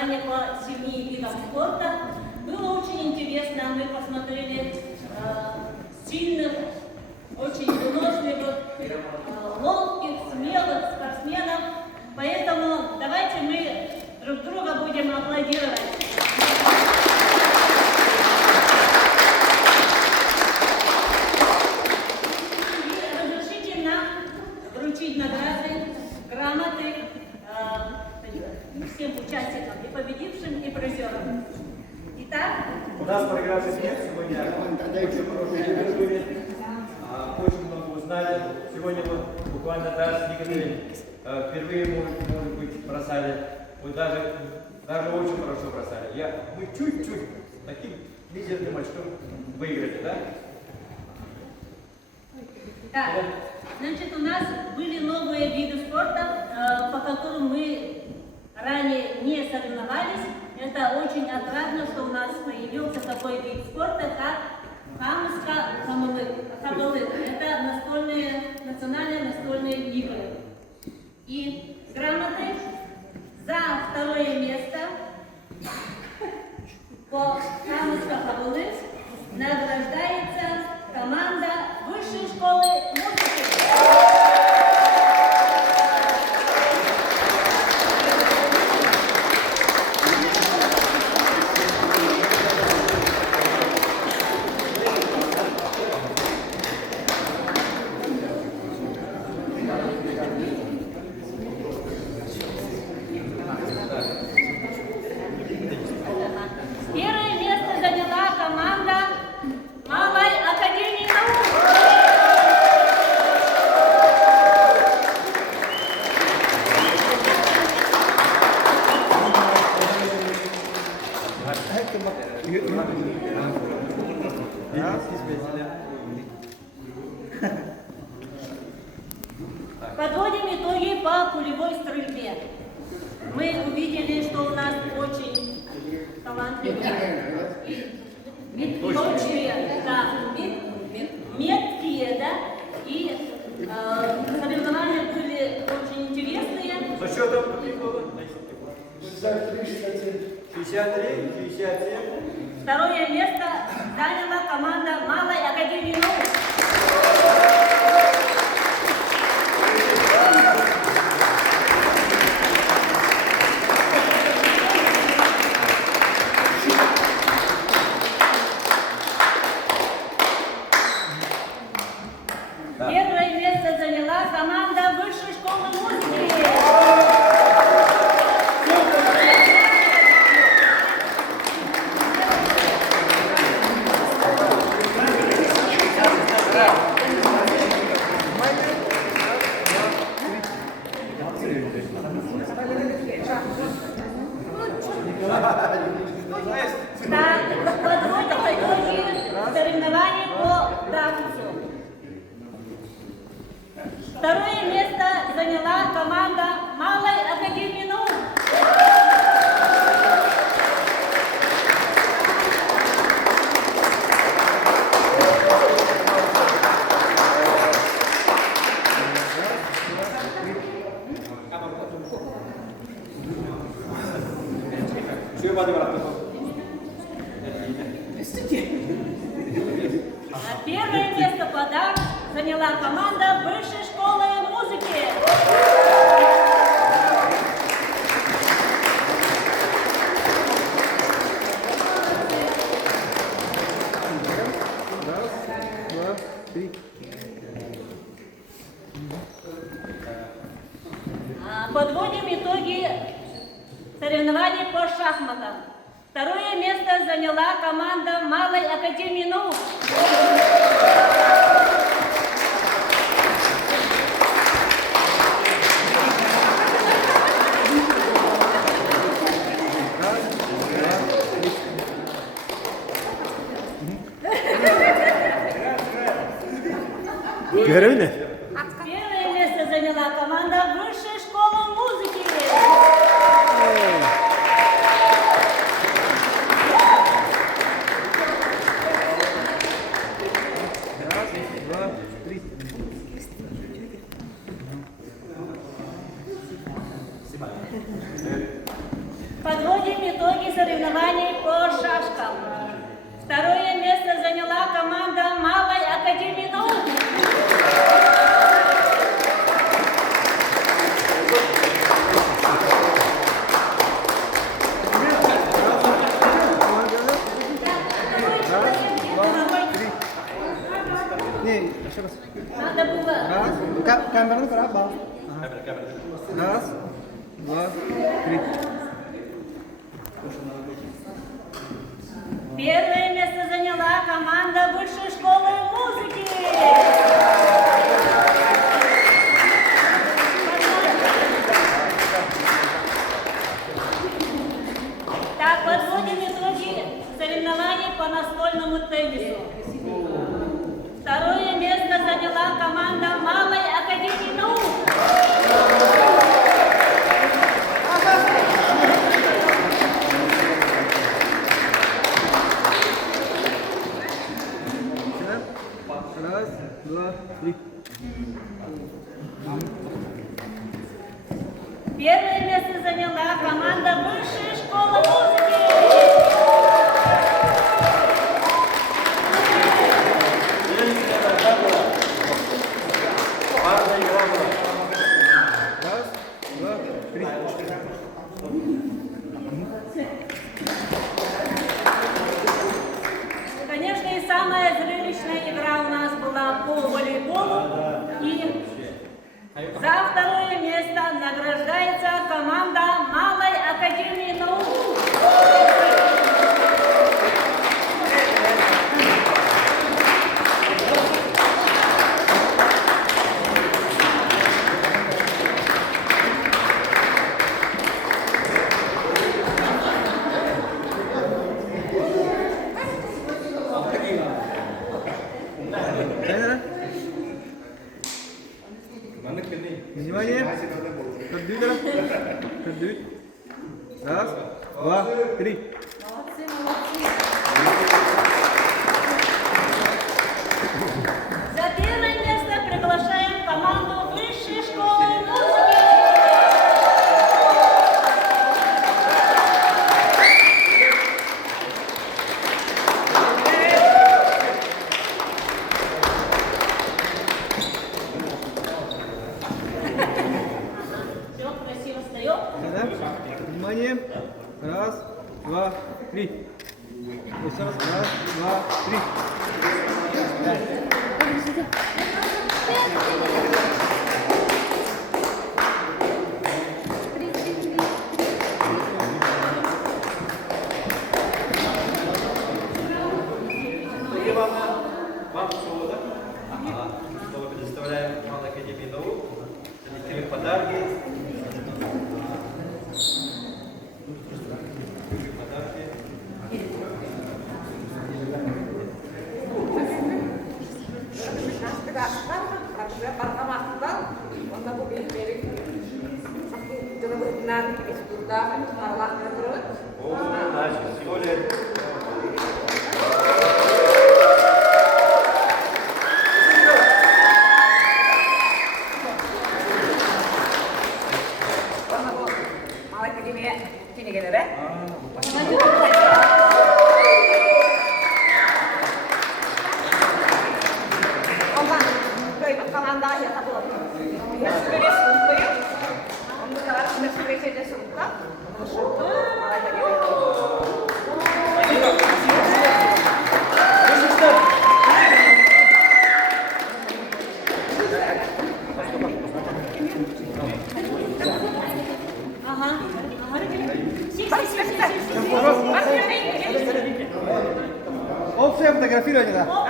соревнования по 7 видам спорта. Было очень интересно, мы посмотрели сильных, очень выносливых, ловких, смелых спортсменов. Поэтому давайте мы друг друга будем аплодировать. И разрешите нам вручить награды, грамоты всем участникам, и победившим, и призерам. Итак, у нас программы нет сегодня, очень хорошие игры были, очень много узнали. Сегодня вот буквально даже некоторые впервые, может быть, бросали, вот даже очень хорошо бросали. Мы чуть-чуть таким мизерным очком выиграли, да? Да. Значит, у нас были новые виды спорта, по которым мы ранее не соревновались. Это очень отрадно, что у нас появился такой вид спорта, как хамыска-хабалык. Это национальные настольные игры. И грамоты за второе место по хамыска-хабалык награждается команда Высшей школы музыки. Первое место заняла команда Малой академии наук. Подводим итоги по кулевой стрельбе. Мы увидели, что у нас очень талантливые и точные, да, меткие, да, и соревнования были очень интересные. За счетом какого? 63, 67. Второе место заняла команда Малой академии наук. Первое место заняла команда Высшей школы музыки. Так, подводим итоги соревнований по дартсу. Второе место заняла команда Малой академии наук. А первое место по дартсу заняла команда Высшей школы музыки. Подводим итоги соревнований по шахматам. Второе место заняла команда Малой академии наук. Первое место заняла команда Высшей школы музыки. Подводим итоги соревнований по шашкам. Второе место заняла команда Малой академии наук. Надо было. Камеру берабал. Раз, два, три. Первое место заняла команда Высшей школы музыки. Так, подводим итоги соревнований по настольному теннису. Второе место заняла команда Малой академии наук. Раз, два, три. Первое место заняла команда Высшей школы музыки. Раз, два, три. Конечно, и самая зрелищная игра у нас была по волейболу. И за второе место награждается команда Малой академии наук. Внимание. Кадыдер. Кадыд. Раз, два, три. За первое место приглашаем команду Высшей школы музыки. Все, красиво встаем. Внимание. Раз, два, три. Еще раз. Раз, два, три. Вам слово, да? Ага. Слово предоставляем Малой академии наук. Коллективы подарки. О, значит, всего лишь. Sini gitu deh. Oman, ikut komanda ya satu. Ya sudah sumpah ya. Untuk sekarang sudah sumpah. Malah jadi Общее фотографирование, да?